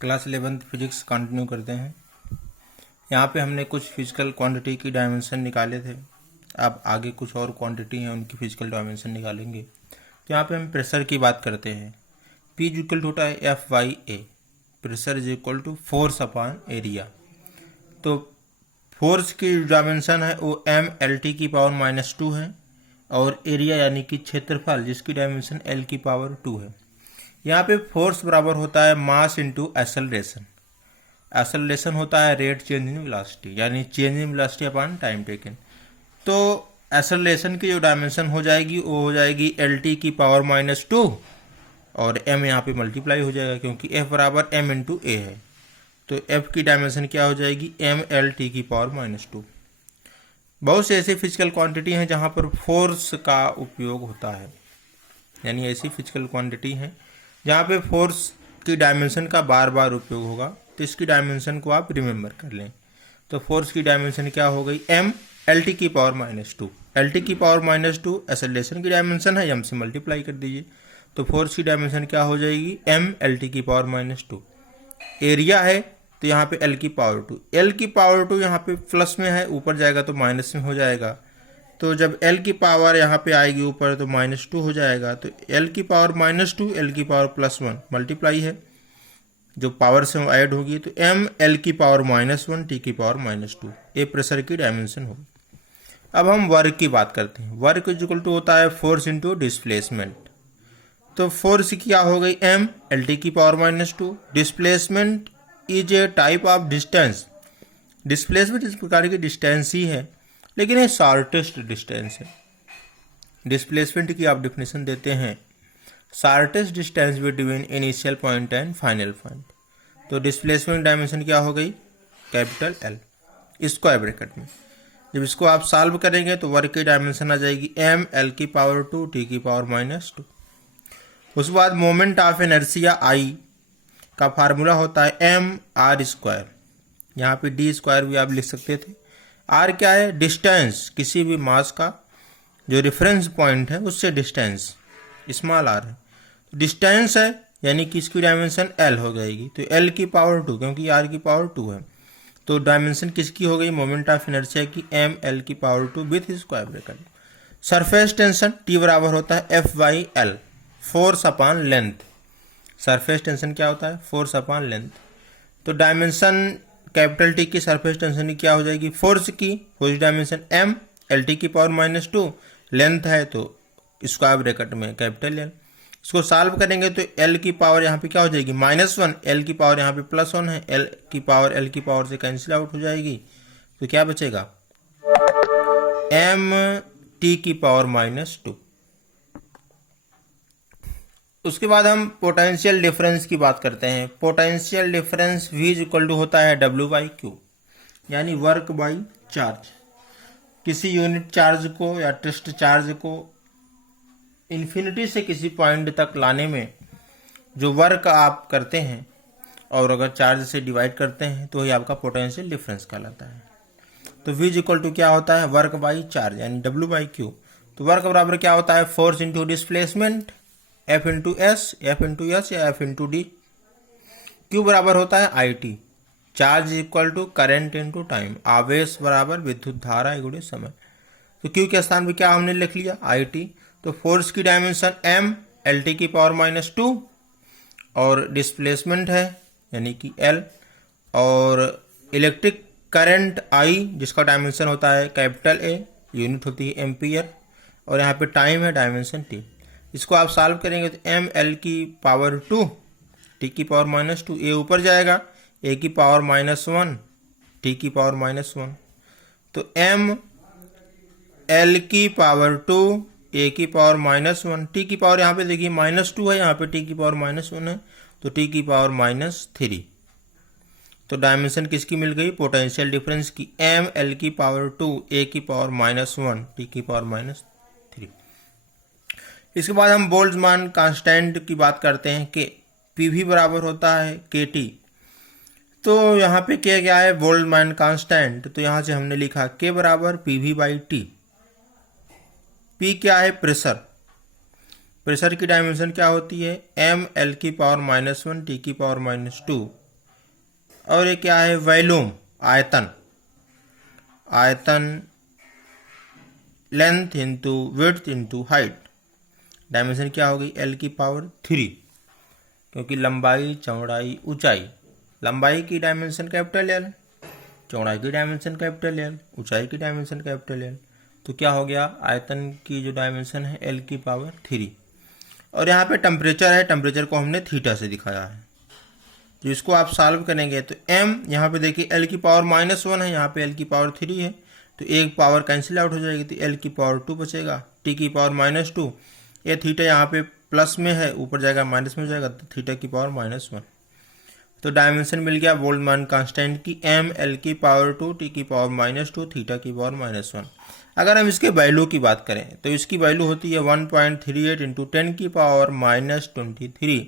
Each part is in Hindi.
क्लास 11th फिजिक्स कंटिन्यू करते हैं। यहाँ पे हमने कुछ फिजिकल क्वांटिटी की डायमेंशन निकाले थे। अब आगे कुछ और क्वांटिटी हैं, उनकी फिजिकल डायमेंशन निकालेंगे। तो यहाँ पे हम प्रेशर की बात करते हैं। P इज इक्वल टू होता है F/A। Pressure is equal to force upon area. तो फोर्स की डायमेंशन है वो M/L⁻² है और एरिया यानी कि क्षेत्रफल जिसकी डायमेंशन L⁻² है। यहाँ पे फोर्स बराबर होता है मास इंटू एक्सेलरेशन। एक्सेलरेशन होता है रेट चेंज इन वेलोसिटी यानी change in velocity upon time taken. तो एक्सेलरेशन की जो डायमेंशन हो जाएगी वो हो जाएगी L⁻² और m यहाँ पे मल्टीप्लाई हो जाएगा क्योंकि F बराबर m इंटू ए है। तो F की डायमेंशन क्या हो जाएगी ML⁻²। बहुत से ऐसे फिजिकल क्वांटिटी हैं जहाँ पर फोर्स का उपयोग होता है, यानी ऐसी फिजिकल क्वांटिटी हैं जहाँ पे फोर्स की डायमेंशन का बार बार उपयोग होगा। तो इसकी डायमेंशन को आप रिमेंबर कर लें। तो फोर्स की डायमेंशन क्या हो गई ML⁻²। L⁻² एक्सेलरेशन की डायमेंशन है, m से मल्टीप्लाई कर दीजिए। तो फोर्स की डायमेंशन क्या हो जाएगी ML⁻²। एरिया है तो यहाँ पे L⁻²। L⁻² यहाँ पे प्लस में है, ऊपर जाएगा तो माइनस में हो जाएगा। तो जब L की पावर यहाँ पे आएगी ऊपर तो -2 हो जाएगा। तो L⁻², L⁻+1 मल्टीप्लाई है, जो पावर से ऐड होगी तो ML⁻−1 T⁻²। ये प्रेशर की डायमेंशन होगी। अब हम वर्क की बात करते हैं। वर्क इज इक्वल टू होता है फोर्स इंटू डिस्प्लेसमेंट। तो फोर्स क्या हो गई ML⁻²। Displacement is a type of distance. Displacement इस प्रकार की डिस्टेंस ही है, लेकिन ये शॉर्टेस्ट डिस्टेंस है। डिस्प्लेसमेंट की आप डेफिनेशन देते हैं shortest distance between initial point and final point. तो डिस्प्लेसमेंट डायमेंशन क्या हो गई कैपिटल L स्क्वायर ब्रैकेट में। जब इसको आप सॉल्व करेंगे तो वर्क की डायमेंशन आ जाएगी ML⁻² T⁻²। उसके बाद मोमेंट ऑफ इनर्शिया I का फार्मूला होता है mr²। यहाँ पे d² भी आप लिख सकते थे। r क्या है डिस्टेंस, किसी भी मास का जो रेफरेंस पॉइंट है उससे डिस्टेंस स्मॉल r है। डिस्टेंस है यानी कि इसकी डायमेंशन L हो जाएगी। तो L⁻², क्योंकि r की पावर 2 है तो डायमेंशन किसकी हो गई मोमेंट ऑफ इनर्शिया की ML⁻² with square bracket. Surface tension T बराबर होता है F/L force upon length. Surface tension क्या होता है फोर्स अपॉन लेंथ। तो डायमेंशन कैपिटल T की सरफेस टेंशन की क्या हो जाएगी फोर्स की डायमेंशन ML⁻²। लेंथ है तो स्क्वायर ब्रैकेट में कैपिटल L। इसको सॉल्व करेंगे तो L की पावर यहाँ पे क्या हो जाएगी -1, L की पावर यहाँ पे +1 है, L की पावर से कैंसिल आउट हो जाएगी। तो क्या बचेगा MT⁻²। उसके बाद हम पोटेंशियल डिफरेंस की बात करते हैं। Potential difference V is equal to होता है W/Q यानी वर्क बाई चार्ज। किसी यूनिट चार्ज को या टेस्ट चार्ज को इन्फिनिटी से किसी पॉइंट तक लाने में जो वर्क आप करते हैं और अगर चार्ज से डिवाइड करते हैं तो ये आपका पोटेंशियल डिफरेंस कहलाता है। तो V इज इक्वल टू क्या होता है वर्क बाई चार्ज यानी W/Q। तो वर्क बराबर क्या होता है force into displacement F into S या F इंटू D। Q बराबर होता है IT charge equal to current into time. आवेश बराबर विद्युत धारा गुणे समय। तो Q के स्थान पे क्या हमने लिख लिया IT। तो फोर्स की डायमेंशन ML⁻² और डिस्प्लेसमेंट है यानी कि L और इलेक्ट्रिक करंट I जिसका डायमेंशन होता है कैपिटल A, यूनिट होती है एम्पियर और यहाँ पे टाइम है डायमेंशन T। इसको आप सॉल्व करेंगे तो ML⁻² T⁻²। ए ऊपर जाएगा A⁻−1 T⁻−1। तो ML⁻² A⁻−1 T की पावर यहाँ पे देखिए -2 है, यहाँ पे T⁻−1 है तो T⁻−3। तो डायमेंशन किसकी मिल गई पोटेंशियल डिफरेंस की ML⁻² A⁻−1 T⁻−3। इसके बाद हम बोल्ट्जमान कांस्टेंट की बात करते हैं कि PV बराबर होता है KT। तो यहाँ पे क्या है बोल्ट्जमान कांस्टेंट। तो यहाँ से हमने लिखा K बराबर PV/T। P क्या है प्रेशर। प्रेशर की डायमेंशन क्या होती है ML⁻−1 T⁻²। और ये क्या है, वॉल्यूम, आयतन, आयतन length into width into height, dimension क्या होगी, L की पावर 3, क्योंकि लंबाई, चौड़ाई, ऊंचाई, लंबाई की डायमेंशन कैपिटल L, चौड़ाई की डायमेंशन कैपिटल L, ऊंचाई की डायमेंशन कैपिटल L, तो क्या हो गया, आयतन की जो डायमेंशन है L की पावर 3। और यहाँ पे टेम्परेचर है, टेम्परेचर को हमने थीटा से दिखाया है। तो इसको आप सॉल्व करेंगे तो m, यहाँ पे देखिए L की पावर -1 है, यहाँ पे L की पावर 3 है, तो एक पावर कैंसिल आउट हो जाएगी, तो L की पावर 2 बचेगा, T की पावर -2, ये थीटा यहाँ पे प्लस में है, ऊपर जाएगा माइनस में हो जाएगा, तो थीटा की पावर -1। तो डायमेंशन मिल गया बोल्ट्जमान कांस्टेंट की m, L की पावर 2, T की पावर -2, थीटा की पावर -1। अगर हम इसके वैल्यू की बात करें तो इसकी वैल्यू होती है 1.38 इंटू 10 की पावर -23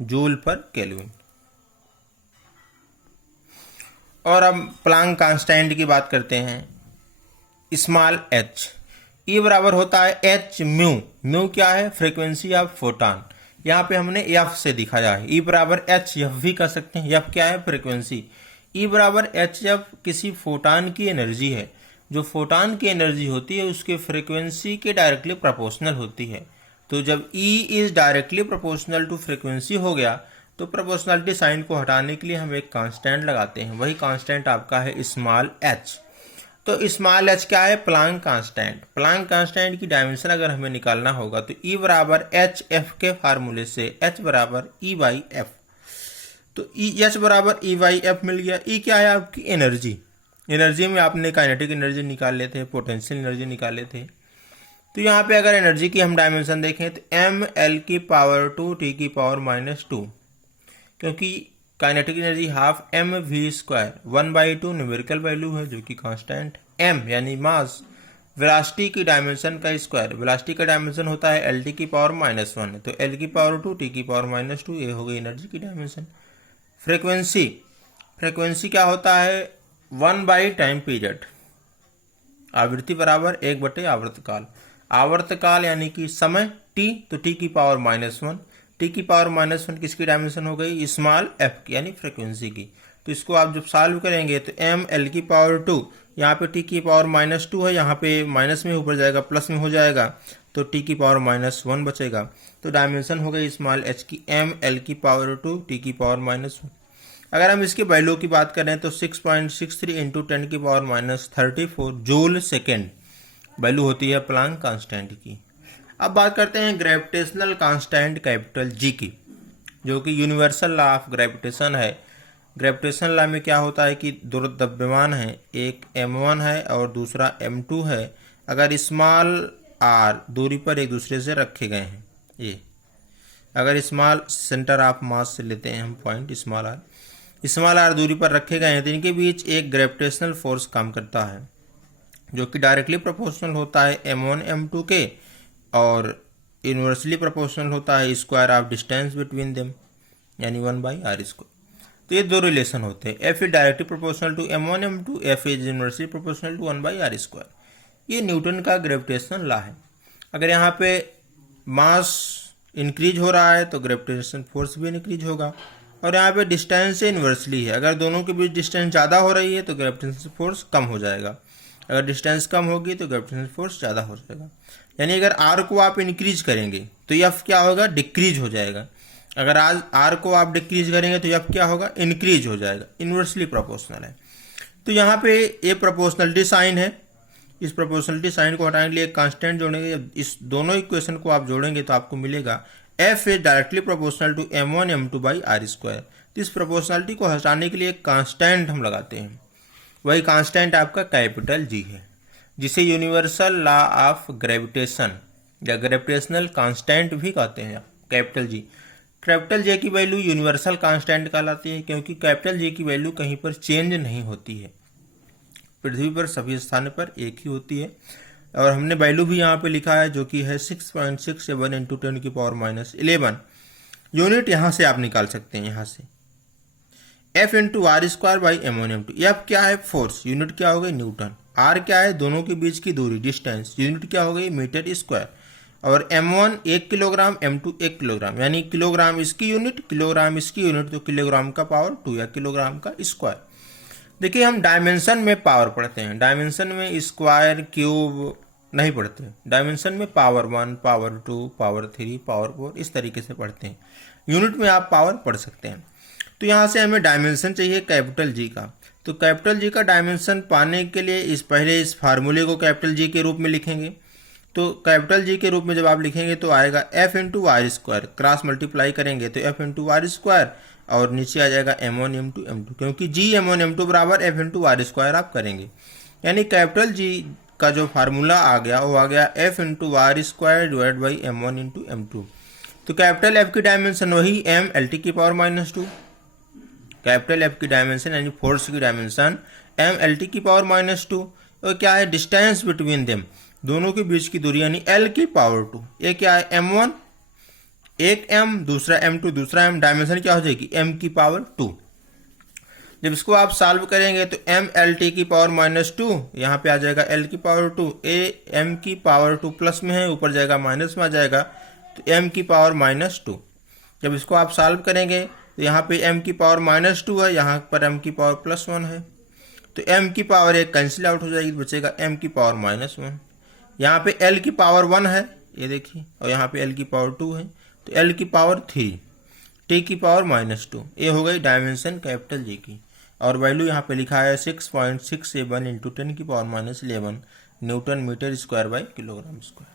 जूल पर केल्विन। और अब प्लांक कांस्टेंट की बात करते हैं, स्मॉल h, E बराबर होता है h म्यू, म्यू क्या है, फ्रीक्वेंसी ऑफ फोटॉन, यहाँ पे हमने f से दिखाया है, E बराबर h f भी कर सकते हैं, f क्या है, फ्रीक्वेंसी, E बराबर h f किसी फोटॉन की एनर्जी है, जो फोटॉन की एनर्जी होती है उसके फ्रीक्वेंसी के डायरेक्टली प्रोपोर्शनल होती है। तो जब E is directly proportional to frequency हो गया तो प्रोपोर्शनलिटी साइन को हटाने के लिए हम एक कांस्टेंट लगाते हैं, वही कांस्टेंट आपका है स्मॉल h। तो स्मॉल h क्या है, प्लांक कांस्टेंट। प्लांक कांस्टेंट की डायमेंशन अगर हमें निकालना होगा तो E बराबर एच एफ के फार्मूले से h बराबर E बाई एफ, तो H बराबर E बाई एफ मिल गया। E क्या है, आपकी एनर्जी, एनर्जी में आपने काइनेटिक एनर्जी निकाल लेते हैं, पोटेंशियल एनर्जी निकाल लेते हैं। तो यहाँ पे अगर एनर्जी की हम डायमेंशन देखें तो m L की पावर 2 T की पावर -2, क्योंकि kinetic energy half mv², 1/2 numerical value है जो कि कांस्टेंट, m यानी मास, वेलोसिटी की डायमेंशन का स्क्वायर, वेलोसिटी का डायमेंशन होता है lt की पावर -1, तो L की पावर 2 T की पावर -2, ये हो गई एनर्जी की डायमेंशन। फ्रीक्वेंसी, फ्रीक्वेंसी क्या होता है, 1 टाइम पीरियड, आवृत्ति बराबर 1 आवर्तकाल, आवर्तकाल यानी कि समय t, तो t की पावर -1, t की पावर -1 किसकी डायमेंशन हो गई, स्मॉल f की यानी फ्रीक्वेंसी की। तो इसको आप जब सॉल्व करेंगे तो m L की पावर 2, यहाँ पे t की पावर -2 है, यहाँ पे माइनस में ऊपर जाएगा प्लस में हो जाएगा, तो t की पावर -1 बचेगा। तो डायमेंशन हो गई स्मॉल h की m L की पावर 2 t की पावर -1। अगर हम इसके वैल्यू की बात करें तो 6.63 इंटू 10 की पावर -34 जूल सेकेंड वैल्यू होती है प्लांक कांस्टेंट की। अब बात करते हैं ग्रेविटेशनल कांस्टेंट कैपिटल G की, जो कि यूनिवर्सल लॉ ऑफ ग्रेविटेशन है। ग्रेविटेशनल लॉ में क्या होता है कि दो द्रव्यमान है, एक m1 है और दूसरा m2 है, अगर स्मॉल r दूरी पर एक दूसरे से रखे गए हैं, ये अगर स्मॉल सेंटर ऑफ मास से लेते हैं हम पॉइंट स्मॉल r दूरी पर रखे गए हैं तो इनके बीच एक ग्रेविटेशनल फोर्स काम करता है जो कि डायरेक्टली प्रोपोर्शनल होता है m1 m2 के, और इनवर्सली प्रोपोर्शनल होता है square of distance between them यानी 1/r²। तो ये दो रिलेशन होते हैं, f is directly proportional to m1 m2, f is inversely proportional to 1/r²। ये न्यूटन का ग्रेविटेशनल लॉ है। अगर यहाँ पे मास इंक्रीज हो रहा है तो ग्रेविटेशन फोर्स भी इंक्रीज होगा, और यहाँ पे डिस्टेंस से इन्वर्सली है, अगर दोनों के बीच डिस्टेंस ज़्यादा हो रही है तो ग्रेविटेशन फोर्स कम हो जाएगा, अगर डिस्टेंस कम होगी तो ग्रेविटेशन फोर्स ज़्यादा हो जाएगा। यानी अगर r को आप इंक्रीज करेंगे तो f क्या होगा, डिक्रीज हो जाएगा, अगर आज r को आप डिक्रीज करेंगे तो f क्या होगा, इंक्रीज हो जाएगा, इन्वर्सली प्रोपोर्शनल है। तो यहाँ पे ये प्रोपोर्शनलिटी साइन है, इस प्रोपोर्शनलिटी साइन को हटाने के लिए एक कांस्टेंट जोड़ेंगे, इस दोनों इक्वेशन को आप जोड़ेंगे तो आपको मिलेगा f is directly proportional to m1 m2/r²। तो इस प्रोपोर्शनलिटी को हटाने के लिए एक कांस्टेंट हम लगाते हैं, वही कांस्टेंट आपका कैपिटल G है, जिसे यूनिवर्सल लॉ ऑफ ग्रेविटेशन या ग्रेविटेशनल कांस्टेंट भी कहते हैं। कैपिटल G, कैपिटल J की वैल्यू यूनिवर्सल कांस्टेंट कहलाती है क्योंकि कैपिटल J की वैल्यू कहीं पर चेंज नहीं होती है, पृथ्वी पर सभी स्थानों पर एक ही होती है। और हमने वैल्यू भी यहाँ पे लिखा है जो कि है 6.67 इंटू 10 की पावर -11। यूनिट यहाँ से आप निकाल सकते हैं, यहाँ से f into r²/m1 m2। f क्या है, फोर्स, यूनिट क्या हो गई, न्यूटन। r क्या है, दोनों के बीच की दूरी, डिस्टेंस, यूनिट क्या हो गई, मीटर स्क्वायर। और M1 1 किलोग्राम, M2 1 किलोग्राम, यानी किलोग्राम इसकी यूनिट, किलोग्राम इसकी यूनिट, तो किलोग्राम का पावर 2 या किलोग्राम का स्क्वायर। देखिए हम डायमेंशन में पावर पढ़ते हैं, डायमेंशन में स्क्वायर क्यूब नहीं पढ़ते, डायमेंशन में पावर 1, पावर 2, पावर 3, पावर 4 इस तरीके से पढ़ते हैं। यूनिट में आप पावर पढ़ सकते हैं। तो यहाँ से हमें डायमेंशन चाहिए कैपिटल जी का, तो कैपिटल जी का डायमेंशन पाने के लिए पहले इस फार्मूले को कैपिटल जी के रूप में लिखेंगे। तो कैपिटल जी के रूप में जब आप लिखेंगे तो आएगा F into Y square, cross multiply करेंगे तो एफ इंटू वाई स्क्वायर, और नीचे आ जाएगा M1 M2 M2, क्योंकि जी M1 M2 बराबर एफ इंटू वाई स्क्वायर आप करेंगे। यानी कैपिटल जी का जो फार्मूला आ गया वो आ गया F into Y square divide by M1 into M2। तो कैपिटल एफ की डायमेंशन वही M LT की पावर -2, कैपिटल एफ की डायमेंशन यानी फोर्स की डायमेंशन M LT की पावर -2, और क्या है डिस्टेंस बिटवीन देम, दोनों के बीच की दूरी यानी L की पावर 2। ये क्या है M1 एक M, दूसरा M2 दूसरा M, डायमेंशन क्या हो जाएगी M की पावर 2। जब इसको आप सॉल्व करेंगे तो M LT की पावर -2 यहाँ पे आ जाएगा L की पावर 2, ए M की पावर 2 प्लस में है, ऊपर जाएगा माइनस में आ जाएगा, तो M की पावर -2। जब इसको आप सॉल्व करेंगे तो यहाँ पे M की पावर -2 है, यहाँ पर M की पावर +1 है, तो M की पावर 1 कैंसिल आउट हो जाएगी, बचेगा M की पावर -1। यहाँ पे L की पावर 1 है, ये देखिए, और यहाँ पे L की पावर 2 है, तो L की पावर 3, T की पावर -2। ये हो गई डायमेंशन कैपिटल जी की, और वैल्यू यहाँ पे लिखा है 6.67 × 10⁻11 newton metre square by kilogram square.